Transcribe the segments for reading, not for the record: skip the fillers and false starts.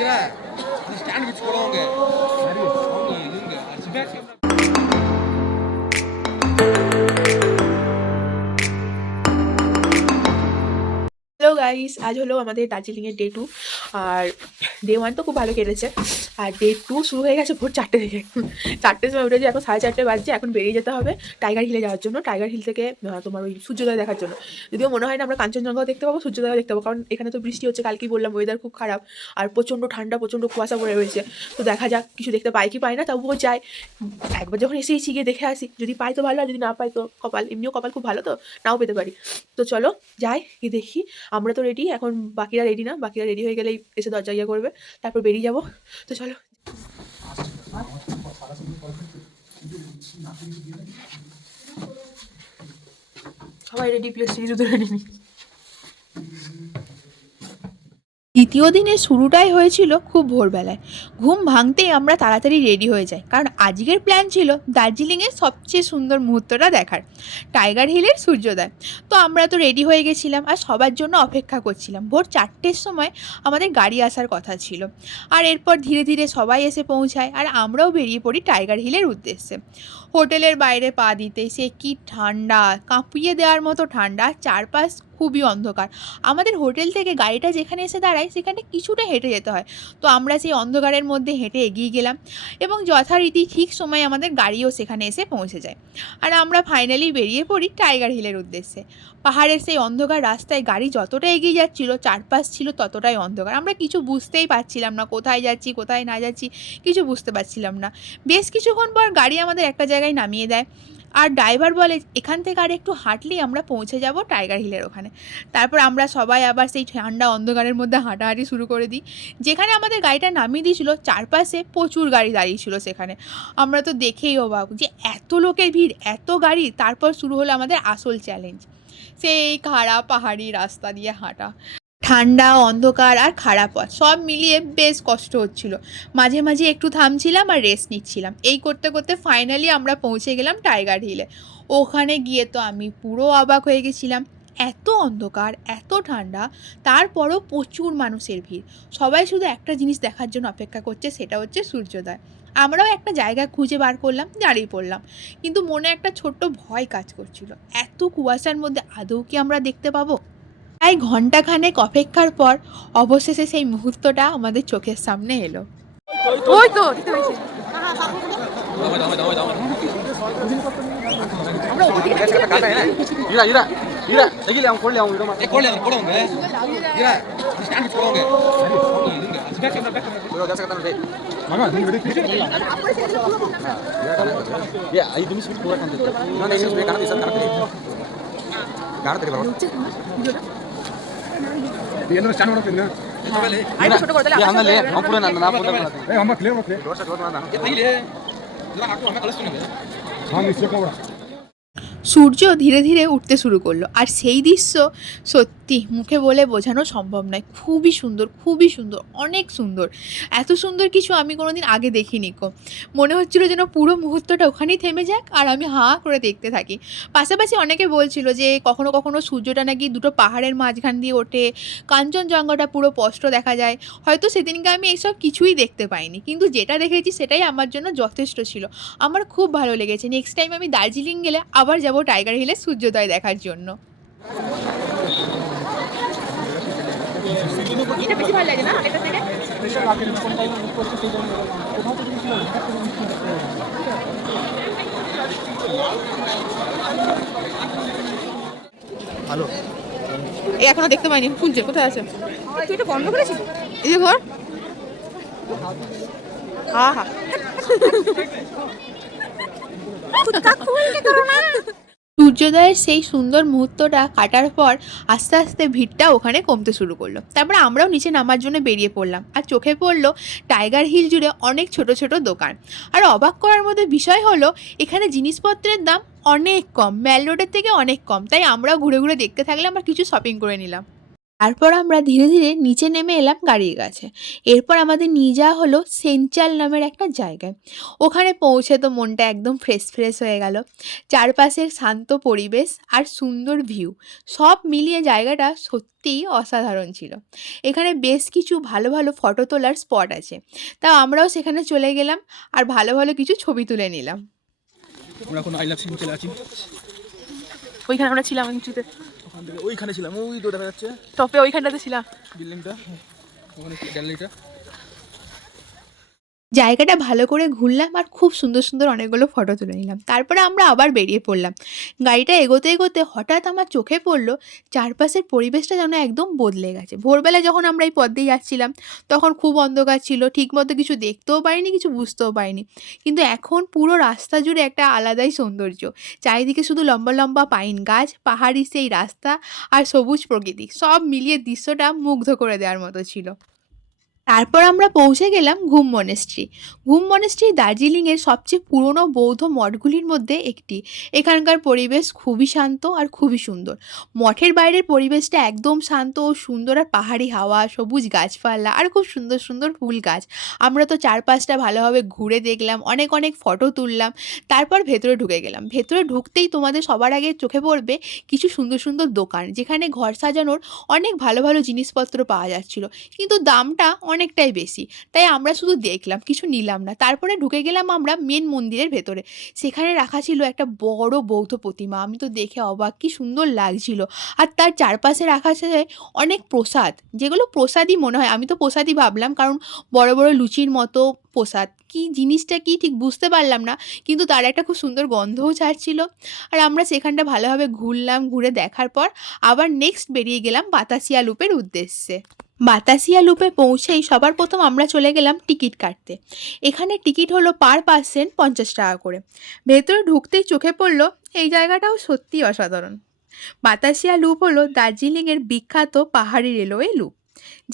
이라 스탠드 위치 걸어온 게 이런 게 집에 hello guys, আজ হলো আমাদের দার্জিলিংয়ের ডে 2। আর ডে 1 তো খুব ভালো কেটেছে। আর ডে 2 শুরু হয়ে গেছে ভোর 4টে থেকে। 4টের সময় উঠেছি, এখন 4:30 বাজছে। এখন বেরিয়ে যেতে হবে টাইগার হিলে যাওয়ার জন্য। টাইগার হিল থেকে তোমার ওই সূর্যোদয় দেখার জন্য। যদিও মনে হয় না আমরা কাঞ্চনজঙ্ঘাও দেখতে পাবো, সূর্যোদয়ও দেখতে পাবো, কারণ এখানে তো বৃষ্টি হচ্ছে। কালকেই বললাম ওয়েদার খুব খারাপ আর প্রচণ্ড ঠান্ডা, প্রচণ্ড কুয়াশা পড়ে রয়েছে। তো দেখা যাক কিছু দেখতে পাই কি পাই না, তবুও যাই। একবার যখন এসেইছি গিয়ে দেখে আসি, যদি পাই তো ভালো, আর যদি না পাই তো কপাল। এমনিও কপাল খুব ভালো, তো নাও পেতে পারি। তো চলো যাই, গিয়ে দেখি। আমরা তো রেডি, এখন বাকিরা রেডি না। বাকিরা রেডি হয়ে গেলেই এসে দরজা ইয়ে করবে, তারপর বেরিয়ে যাবো। তো চলো। সবাই রেডি, প্লেস শুধু রেডি নেই। দ্বিতীয় দিনের শুরুটাই হয়েছিল খুব ভোরবেলায়। ঘুম ভাঙতেই আমরা তাড়াতাড়ি রেডি হয়ে যাই, কারণ আজকের প্ল্যান ছিল দার্জিলিংয়ের সবচেয়ে সুন্দর মুহূর্তটা দেখার, টাইগার হিলের সূর্যোদয়। তো আমরা তো রেডি হয়ে গেছিলাম আর সবার জন্য অপেক্ষা করছিলাম। ভোর 4টের সময় আমাদের গাড়ি আসার কথা ছিল। আর এরপর ধীরে ধীরে সবাই এসে পৌঁছায়, আর আমরাও বেরিয়ে পড়ি টাইগার হিলের উদ্দেশ্যে। হোটেলের বাইরে পা দিতে সে কি ঠান্ডা, কাঁপিয়ে দেওয়ার মতো ঠান্ডা, চারপাশ খুবই অন্ধকার। আমাদের হোটেল থেকে গাড়িটা যেখানে এসে দাঁড়ায় সেখানে কিছুটা হেঁটে যেতে হয়। তো আমরা সেই অন্ধকারের মধ্যে হেঁটে এগিয়ে গেলাম, এবং যথারীতি ঠিক সময় আমাদের গাড়িও সেখানে এসে পৌঁছে যায়। আর আমরা ফাইনালি বেরিয়ে পড়ি টাইগার হিলের উদ্দেশ্যে। পাহাড়ের সেই অন্ধকার রাস্তায় গাড়ি যতটা এগিয়ে যাচ্ছিল, চারপাশ ছিল ততটাই অন্ধকার। আমরা কিছু বুঝতেই পারছিলাম না, কোথায় যাচ্ছি কোথায় না যাচ্ছি কিছু বুঝতে পারছিলাম না। বেশ কিছুক্ষণ পর গাড়ি আমাদের একটা জায়গায় নামিয়ে দেয়, আর ড্রাইভার বলে এখান থেকে আর একটু হাঁটলেই আমরা পৌঁছে যাব টাইগার হিলের ওখানে। তারপর আমরা সবাই আবার সেই ঠান্ডা অন্ধকারের মধ্যে হাঁটাহাঁটি শুরু করে দিই। যেখানে আমাদের গাড়িটা নামিয়ে দিয়েছিল চারপাশে প্রচুর গাড়ি দাঁড়িয়ে ছিল সেখানে। আমরা তো দেখেই অবাক যে এত লোকের ভিড়, এত গাড়ি। তারপর শুরু হলো আমাদের আসল চ্যালেঞ্জ, সেই খাড়া পাহাড়ি রাস্তা দিয়ে হাঁটা। ঠান্ডা, অন্ধকার আর খারাপ পথ সব মিলিয়ে বেশ কষ্ট হচ্ছিল। মাঝে মাঝে একটু থামছিলাম আর রেস্ট নিচ্ছিলাম। এই করতে করতে ফাইনালি আমরা পৌঁছে গেলাম টাইগার হিলে। ওখানে গিয়ে তো আমি পুরো অবাক হয়ে গেছিলাম। এত অন্ধকার, এত ঠান্ডা, তারপরও প্রচুর মানুষের ভিড়। সবাই শুধু একটা জিনিস দেখার জন্য অপেক্ষা করছে, সেটা হচ্ছে সূর্যোদয়। আমরাও একটা জায়গা খুঁজে বার করলাম, দাঁড়িয়ে পড়লাম। কিন্তু মনে একটা ছোট্ট ভয় কাজ করছিল, এত কুয়াশার মধ্যে আদৌ কি আমরা দেখতে পাবো। তাই ঘন্টাখানেক অপেক্ষার পর অবশেষে সেই মুহূর্তটা আমাদের চোখের সামনে এলো। ওই তো দেখতে পেয়েছি। 이라 이라 이라 여기 랑 걸려 이러면 걸려 걸어온 게 이라 스탠드 위치 걸어온 게 이런 게 집에 갔다 이거 내가 갔다 돼 마마 니 왜 이렇게 야 아이 좀 스피드 보다 간다 이런 애는 왜 가는 데 있어 가는 데 가는 데 바로 얘는 스탠드 걸어 있네 আরেকটু ছোট করে দিলে আমরা লে আমরা না ফটো না ए हम क्लियर मत ले দোষা দোষা না এ তাইলে জরা আকু আমরা কলেজ শুনে हम इससे कोड़ा সূর্য ধীরে ধীরে উঠতে শুরু করলো, আর সেই দৃশ্য সত্যি মুখে বলে বোঝানো সম্ভব নয়। খুবই সুন্দর, খুবই সুন্দর, অনেক সুন্দর। এত সুন্দর কিছু আমি কোনোদিন আগে দেখিনি কো। মনে হচ্ছিল যেন পুরো মুহূর্তটা ওখানেই থেমে যাক আর আমি হাঁ করে দেখতে থাকি। পাশাপাশি অনেকে বলছিল যে কখনো কখনো সূর্যটা নাকি দুটো পাহাড়ের মাঝখান দিয়ে ওঠে, কাঞ্চনজঙ্ঘাটা পুরো স্পষ্ট দেখা যায়। হয়তো সেদিনকে আমি এইসব কিছুই দেখতে পাইনি, কিন্তু যেটা দেখেছি সেটাই আমার জন্য যথেষ্ট ছিল। আমার খুব ভালো লেগেছে। নেক্সট টাইম আমি দার্জিলিং গেলে আবার যাব টাইগার হিলে সূর্যোদয় দেখার জন্য। এটা বেশি ভালো লাগে না এটা থেকে? ভালো এই এখনো দেখতে পাইনি, খুলছে কোথায় আছে? তুই এটা বন্ধ করেছিস? এই যে ঘর। হ্যাঁ হ্যাঁ সূর্যোদয়ের সেই সুন্দর মুহূর্তটা কাটার পর আস্তে আস্তে ভিড়টা ওখানে কমতে শুরু করলো। তারপরে আমরাও নিচে নামার জন্য বেরিয়ে পড়লাম, আর চোখে পড়লো টাইগার হিল জুড়ে অনেক ছোট ছোট দোকান। আর অবাক করার মধ্যে বিষয় হলো এখানে জিনিসপত্রের দাম অনেক কম, ম্যাল রোডের থেকে অনেক কম। তাই আমরাও ঘুরে ঘুরে দেখতে থাকলাম আর কিছু শপিং করে নিলাম। তারপর আমরা ধীরে ধীরে নিচে নেমে এলাম গাড়ির কাছে। এরপর আমাদের নিয়ে যাওয়া হলো সেঞ্চাল নামের একটা জায়গায়। ওখানে পৌঁছে তো মনটা একদম ফ্রেশ ফ্রেশ হয়ে গেল। চারপাশের শান্ত পরিবেশ আর সুন্দর ভিউ সব মিলিয়ে জায়গাটা সত্যিই অসাধারণ ছিল। এখানে বেশ কিছু ভালো ভালো ফটো তোলার স্পট আছে, তাও আমরাও সেখানে চলে গেলাম আর ভালো ভালো কিছু ছবি তুলে নিলাম। আমরা এখন আই লাভ সিন চলে আছি। ওইখানে আমরা ছিলাম কিছুতে, ওখান থেকে ওইখানে ছিলাম, ওই তো দেখা যাচ্ছে টপে ওইখানটাতে ছিলাম, বিল্ডিংটা, ওখানে গ্যালারিটা। জায়গাটা ভালো করে ঘুরলাম আর খুব সুন্দর সুন্দর অনেকগুলো ফটো তুলে নিলাম। তারপরে আমরা আবার বেরিয়ে পড়লাম। গাড়িটা এগোতে এগোতে হঠাৎ আমার চোখে পড়লো চারপাশের পরিবেশটা যেন একদম বদলে গেছে। ভোরবেলা যখন আমরা এই পথ দিয়ে যাচ্ছিলাম তখন খুব অন্ধকার ছিল, ঠিকমতো কিছু দেখতেও পারিনি, কিছু বুঝতেও পারিনি। কিন্তু এখন পুরো রাস্তা জুড়ে একটা আলাদাই সৌন্দর্য। চারিদিকে শুধু লম্বা লম্বা পাইন গাছ, পাহাড়ি সেই রাস্তা আর সবুজ প্রকৃতি সব মিলিয়ে দৃশ্যটা মুগ্ধ করে দেওয়ার মতো ছিল। তারপর আমরা পৌঁছে গেলাম ঘুম মনেস্ট্রি। ঘুম মনেস্ট্রি দার্জিলিংয়ের সবচেয়ে পুরনো বৌদ্ধ মঠগুলির মধ্যে একটি। এখানকার পরিবেশ খুবই শান্ত আর খুবই সুন্দর। মঠের বাইরের পরিবেশটা একদম শান্ত ও সুন্দর, আর পাহাড়ি হাওয়া, সবুজ গাছপালা আর খুব সুন্দর সুন্দর ফুল গাছ। আমরা তো চারপাশটা ভালোভাবে ঘুরে দেখলাম, অনেক অনেক ফটো তুললাম। তারপর ভেতরে ঢুকে গেলাম। ভেতরে ঢুকতেই তোমাদের সবার আগে চোখে পড়বে কিছু সুন্দর সুন্দর দোকান, যেখানে ঘর সাজানোর অনেক ভালো ভালো জিনিসপত্র পাওয়া যাচ্ছিল, কিন্তু দামটা অনেকটাই বেশি। তাই আমরা শুধু দেখলাম, কিছু নিলাম না। তারপরে ঢুকে গেলাম আমরা মেন মন্দিরের ভেতরে। সেখানে রাখা ছিল একটা বড় বৌদ্ধ প্রতিমা। আমি তো দেখে অবাক, কি সুন্দর লাগছিল। আর তার চারপাশে রাখা আছে অনেক প্রসাদ, যেগুলো প্রসাদই মনে হয়, আমি তো প্রসাদই ভাবলাম, কারণ বড় বড় লুচির মতো প্রসাদ। কি জিনিসটা কি ঠিক বুঝতে পারলাম না, কিন্তু তার একটা খুব সুন্দর গন্ধও ছাড়ছিল। আর আমরা সেখানটা ভালোভাবে ঘুরলাম, ঘুরে দেখার পর আবার নেক্সট বেরিয়ে গেলাম বাতাসিয়া লুপের উদ্দেশ্যে। বাতাসিয়া লুপে পৌঁছেই সবার প্রথম আমরা চলে গেলাম টিকিট কাটতে। এখানে টিকিট হলো পার পার্সন 50 টাকা করে। ভেতরে ঢুকতেই চোখে পড়লো এই জায়গাটাও সত্যিই অসাধারণ। বাতাসিয়া লুপ হলো দার্জিলিংয়ের বিখ্যাত পাহাড়ি রেলওয়ে লুপ,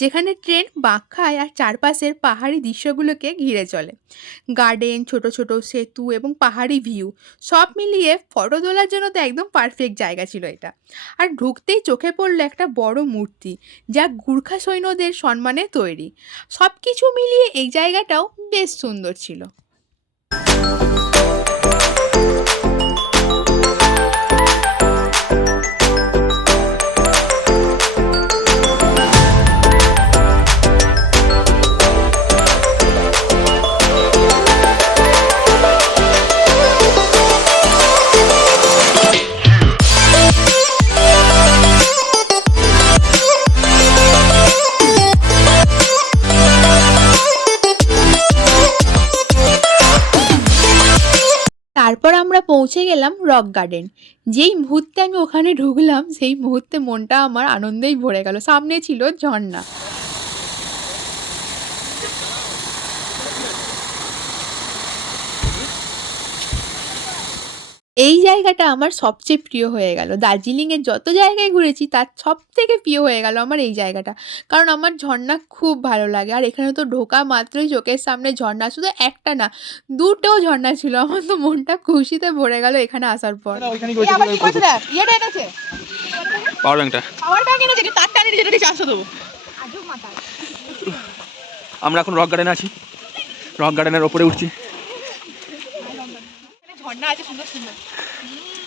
যেখানে ট্রেন বাঁক খায় আর চারপাশের পাহাড়ি দৃশ্যগুলোকে ঘিরে চলে। গার্ডেন, ছোট ছোট সেতু এবং পাহাড়ি ভিউ সব মিলিয়ে ফটো তোলার জন্য তো একদম পারফেক্ট জায়গা ছিল এটা। আর ঢুকতেই চোখে পড়লো একটা বড় মূর্তি, যা গুর্খা সৈন্যদের সম্মানে তৈরি। সব কিছু মিলিয়ে এই জায়গাটাও বেশ সুন্দর ছিল। তারপর আমরা পৌঁছে গেলাম রক গার্ডেন। যেই মুহূর্তে আমি ওখানে ঢুকলাম সেই মুহূর্তে মনটা আমার আনন্দেই ভরে গেল। সামনে ছিল ঝর্ণা। এই জায়গাটা আমার সবচেয়ে প্রিয় হয়ে গেল। দার্জিলিংয়ের যত জায়গায় ঘুরেছি তার সবথেকে প্রিয় হয়ে গেল আমার এই জায়গাটা, কারণ আমার ঝর্ণা খুব ভালো লাগে। আর এখানে তো ঢোকা মাত্রই চোখের সামনে ঝর্ণা, শুধু একটা না, দুটো ঝর্ণা ছিল। আমার তো মনটা খুশিতে ভরে গেল এখানে আসার পর। পাওয়ার ব্যাংকটা আমরা এখন রক গার্ডেনে আছি, রক গার্ডেনের ওপরে উঠছি। ঝর্ণা আছে সুন্দর সুন্দর,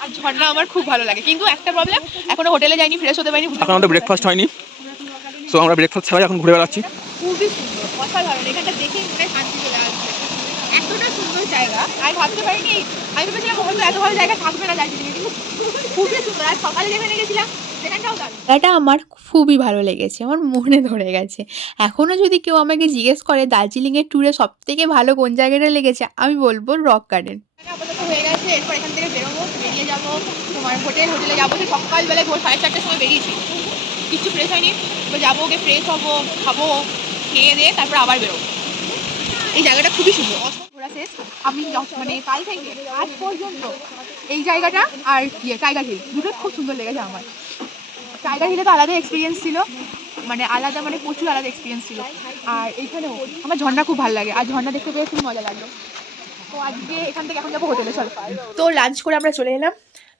আর ঝর্ণা আমার খুব ভালো লাগে, কিন্তু একটা প্রবলেম, এখনো হোটেলে যাইনি, ফ্রেশ হতে পারিনি, এখন আমাদের ব্রেকফাস্ট হয়নি, সো আমরা ব্রেকফাস্ট ছাড়াই এখন ঘুরে বেড়াচ্ছি। খুবই সুন্দর, অসাধারণ। এখানটা দেখেই মনে শান্তি চলে আসছে। এতটা সুন্দর জায়গা আমি ভাবতে পারিনি। আমি ভেবেছিলাম হয়তো এত ভালো জায়গা থাকবে না দার্জিলিংয়ে, কিন্তু খুবই সুন্দর। আর সকালে যেখানে গেছিলাম সেখানটাও দারুণ। এটা আমার খুবই ভালো লেগেছে, আমার মনে ধরে গেছে। এখনও যদি কেউ আমাকে জিজ্ঞেস করে দার্জিলিংয়ের ট্যুরে সবথেকে ভালো কোন জায়গাটা লেগেছে, আমি বলবো রক গার্ডেন। আপাতত হয়ে গেছে, এরপর এখান থেকে বেরোবো, বেরিয়ে যাবো তোমার হোটেলে যাবো। তো সকালবেলায় ভোর 4:30টার সময় বেরিয়েছি, কিছু ফ্রেশ হয়নি। এবার যাবো, ওকে ফ্রেশ হবো, খাবো, খেয়ে দিয়ে তারপর আবার বেরোবো। এই জায়গাটা খুবই সুন্দর। ঘোরা শেষ, আমি মানে কাল থেকে আজ পর্যন্ত এই জায়গাটা আর টাইগার হিল দুটো খুব সুন্দর লেগেছে আমার। টাইগার হিলে তো আলাদা এক্সপিরিয়েন্স ছিল, মানে আলাদা, মানে প্রচুর আলাদা এক্সপিরিয়েন্স ছিল। আর এইখানেও আমার ঝর্ণা খুব ভালো লাগে, আর ঝর্ণা দেখতে পেয়ে খুব মজা লাগলো। তো আজকে এখান থেকে এখন যাবো হোটেলে, চলো। তো লাঞ্চ করে আমরা চলে এলাম,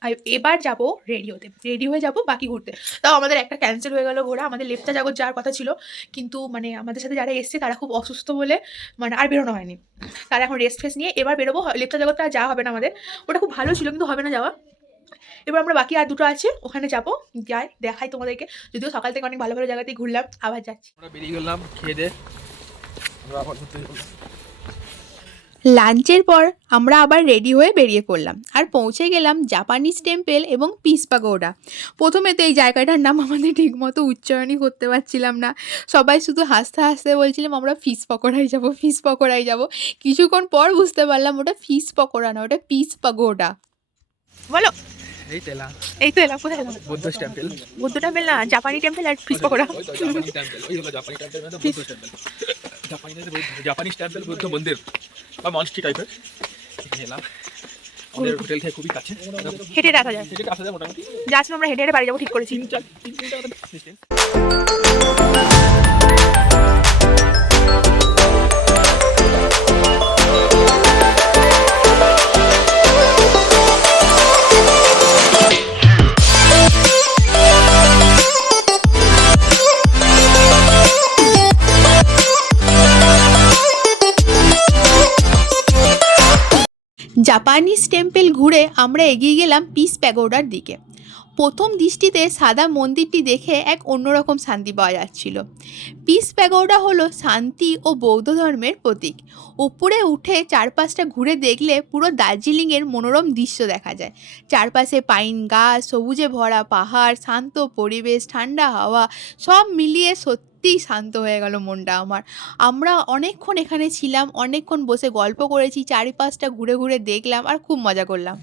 আর এবার যাবো রেডি হতে, রেডি হয়ে যাবো বাকি ঘুরতে। তাও আমাদের একটা ক্যান্সেল হয়ে গেল ঘোরা, আমাদের লেপচা জাগর যাওয়ার কথা ছিল, কিন্তু মানে আমাদের সাথে যারা এসছে তারা খুব অসুস্থ বলে মানে আর বেরোনো হয়নি। তারা এখন রেস্ট ফেস্ট নিয়ে এবার বেরোবো। লেপচা জাগরটা আর যাওয়া হবে না আমাদের, ওটা খুব ভালো ছিল কিন্তু হবে না যাওয়া। এবার আমরা বাকি আর দুটো আছে ওখানে যাবো, যাই দেখাই তোমাদেরকে। যদিও সকাল থেকে অনেক ভালো ভালো জায়গাতেই ঘুরলাম, আবার যাচ্ছি। আমরা বেরিয়ে গেলাম খেয়ে দে, আমরা আবার ঘুরতে যাবো। লাঞ্চের পর আমরা আবার রেডি হয়ে বেরিয়ে পড়লাম আর পৌঁছে গেলাম জাপানিজ টেম্পল এবং পিস পাগোডা। প্রথমে তো এই জায়গাটার নাম আমাদের ঠিকমতো উচ্চারণই করতে পারছিলাম না, সবাই শুধু হাসতে হাসতে বলছিলাম আমরা ফিশ পকোড়ায় যাব, ফিশ পকোড়ায় যাব। কিছুক্ষণ পর বুঝতে পারলাম ওটা ফিশ পকোড়া না, ওটা পিস পাগোডা। বলো এই তো এলাম, এই তো এলাম, কোথায় এলাম? বুদ্ধ টেম্পল। বুদ্ধ টেম্পল না, জাপানি টেম্পল আর ফিশ পকোড়া। ওই তো জাপানি টেম্পল, ওই হলো জাপানি টেম্পল মানে Buddha temple. Japanese temple Buddha মন্দির বা মনস্ট্রি টাইপের। এলাম আমাদের হোটেল থেকে খুবই কাছে, হেঁটে হেঁটে আসা যায়, হেঁটে আসা যায় মোটামুটি যাচ্ছিলাম আমরা হেঁটে হেঁটে বাড়ি যাবো ঠিক করেছি। 3 টাকা ডিস্টেন্স। জাপানিজ টেম্পল ঘুরে আমরা এগিয়ে গেলাম পিস প্যাগোডার দিকে। প্রথম দৃষ্টিতে সাদা মন্দিরটি দেখে এক অন্যরকম শান্তি পাওয়া যাচ্ছিল। পিস প্যাগোডা হলো শান্তি ও বৌদ্ধ ধর্মের প্রতীক। উপরে উঠে চারপাশটা ঘুরে দেখলে পুরো দার্জিলিংয়ের মনোরম দৃশ্য দেখা যায়। চারপাশে পাইন গাছ, সবুজে ভরা পাহাড়, শান্ত পরিবেশ, ঠান্ডা হাওয়া, সব মিলিয়ে সত্যিই শান্ত হয়ে গেল মনটা আমার। আমরা অনেকক্ষণ এখানে ছিলাম, অনেকক্ষণ বসে গল্প করেছি, চারিপাশটা ঘুরে ঘুরে দেখলাম আর খুব মজা করলাম।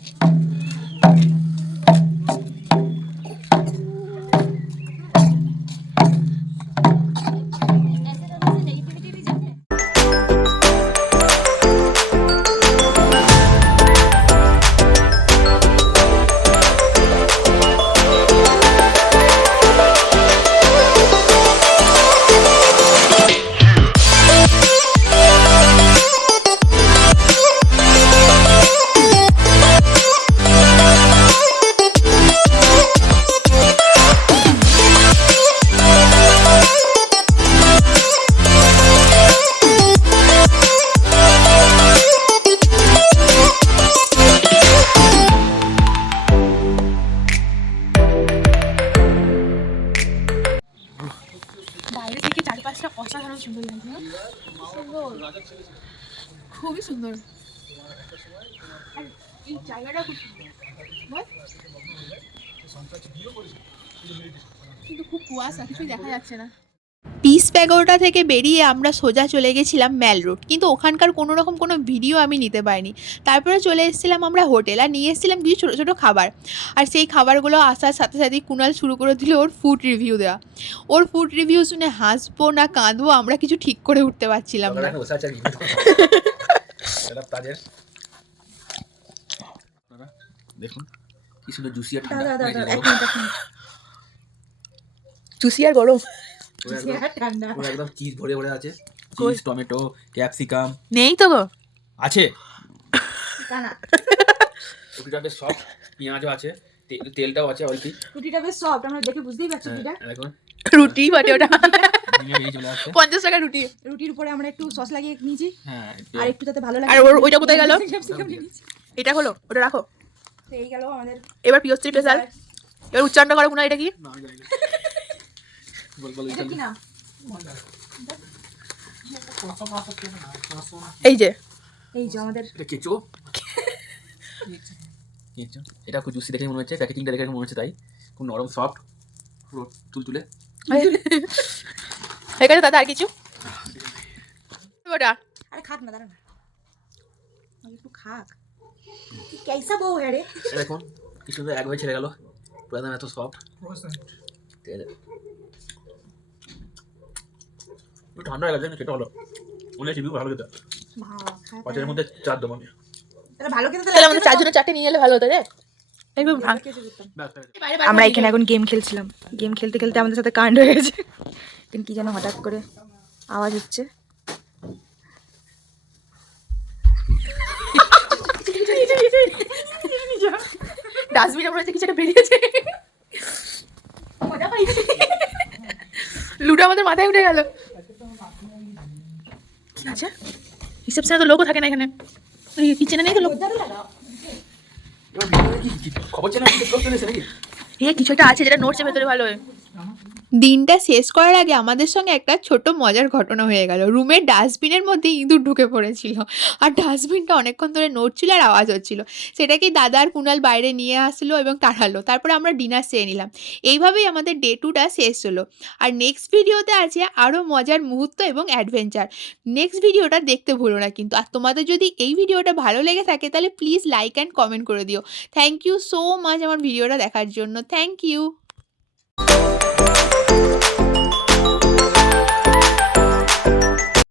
বাইরে থেকে চারপাশটা অসাধারণ সুন্দর লাগছে, খুবই সুন্দর। আর এই জায়গাটা খুব সুন্দর, কিন্তু খুব কুয়াশা, কিছুই দেখা যাচ্ছে না। পিস প্যাগোডা থেকে বেরিয়ে আমরা সোজা চলে গেছিলাম ম্যাল রোড, কিন্তু ওখানকার কোনো রকম কোনো ভিডিও আমি নিতে পারিনি। তারপরে চলে এসেছিলাম আমরা হোটেল, আর নিয়ে এসেছিলাম কিছু ছোটো ছোটো খাবার। আর সেই খাবারগুলো আসার সাথে সাথেই কুণাল শুরু করে দিল ওর ফুড রিভিউ দেওয়া। ওর ফুড রিভিউ শুনে হাসবো না কাঁদবো আমরা কিছু ঠিক করে উঠতে পারছিলাম না। দেখুন কি সুন্দর জুসি আর জুসি আর গরম, পুরো একদম চিজ ভরে ভরে আছে, চিজ, টমেটো, ক্যাপসিকাম নেই তো গো, আছে রুটিটা বেশ সফট, পেঁয়াজও আছে, তেলটাও আছে অল্প। রুটিটা বেশ সফট, আমরা দেখে বুঝতেই পারছি রুটিটা। দেখুন রুটি বাটে ওটা এই চলে আসছে 50 টাকা রুটি। রুটির উপরে আমরা একটু সস লাগিয়ে নিয়েছি, হ্যাঁ আর একটু যাতে ভালো লাগে। আর ওইটা কোথায় গেল? এটা হলো, ওটা রাখো। তো এই গেল আমাদের। এবার পিওস্ত্রী স্পেশাল, এবার উচ্চারণ করো কুণাল, এটা কি? এটা কি নাম? এই যে আমাদের এটা কেঁচো, কেঁচো এটা খুব জুসি দেখে মনে হচ্ছে, প্যাকেজিংটা দেখে মনে হচ্ছে তাই, খুব নরম সফট, পুরো তুলতুলে। হয়ে গেছে দাদা, আর কিছু? ওটা আরে খাক না, দাঁড়া না একটু খাক। কেসা বউ হ্যাঁ রে। দেখুন কি সুন্দর একবার ছেড়ে গেল, পুরো একদম এত সফট। ঠান্ডা হয়ে গেছে, খেতে হলো অনেক রিভিউ ভালো খেতে, 5 এর মধ্যে 4 দেবো আমি। তাহলে ভালো খেতে তাহলে আমাদের 4 জনের 4টে নিয়ে এলে ভালো হতো রে। আমরা এখানে এখন গেম খেলছিলাম, গেম খেলতে খেলতে আমাদের সাথে কাণ্ড হয়ে গেছে। কিন্তু কি যেন হঠাৎ করে আওয়াজ হচ্ছে, ডাস্টবিনে মনে হচ্ছে কিছু একটা বেরিয়েছে। मजा पाई লুডো আমাদের মাথায় উঠে গেল। কি আছে? রিসেপশনে তো লোকও থাকে না এখানে। কিচেনে নেই তো লোক। उधर लगा খবর চ্যানেল চলেছে নাকি? কিছু একটা আছে যেটা নড়ছে ভেতরে ভালো হয়। দিনটা শেষ করার আগে আমাদের সঙ্গে একটা ছোট মজার ঘটনা হয়ে গেল। রুমের ডাস্টবিনের মধ্যে ইঁদুর ঢুকে পড়েছিল, আর ডাস্টবিনটা অনেকক্ষণ ধরে নড়ছিল আর আওয়াজ হচ্ছিল। সেটাকেই দাদা আর কুণাল বাইরে নিয়ে আসলো এবং তাড়ালো। তারপরে আমরা ডিনার সেরে নিলাম। এইভাবেই আমাদের ডে 2টা শেষ হলো। আর নেক্সট ভিডিওতে আছে আরও মজার মুহূর্ত এবং অ্যাডভেঞ্চার। নেক্সট ভিডিওটা দেখতে ভুলো না কিন্তু। আর তোমাদের যদি এই ভিডিওটা ভালো লেগে থাকে তাহলে প্লিজ লাইক অ্যান্ড কমেন্ট করে দিও। থ্যাংক ইউ সো মাচ আমার ভিডিওটা দেখার জন্য। Thank you.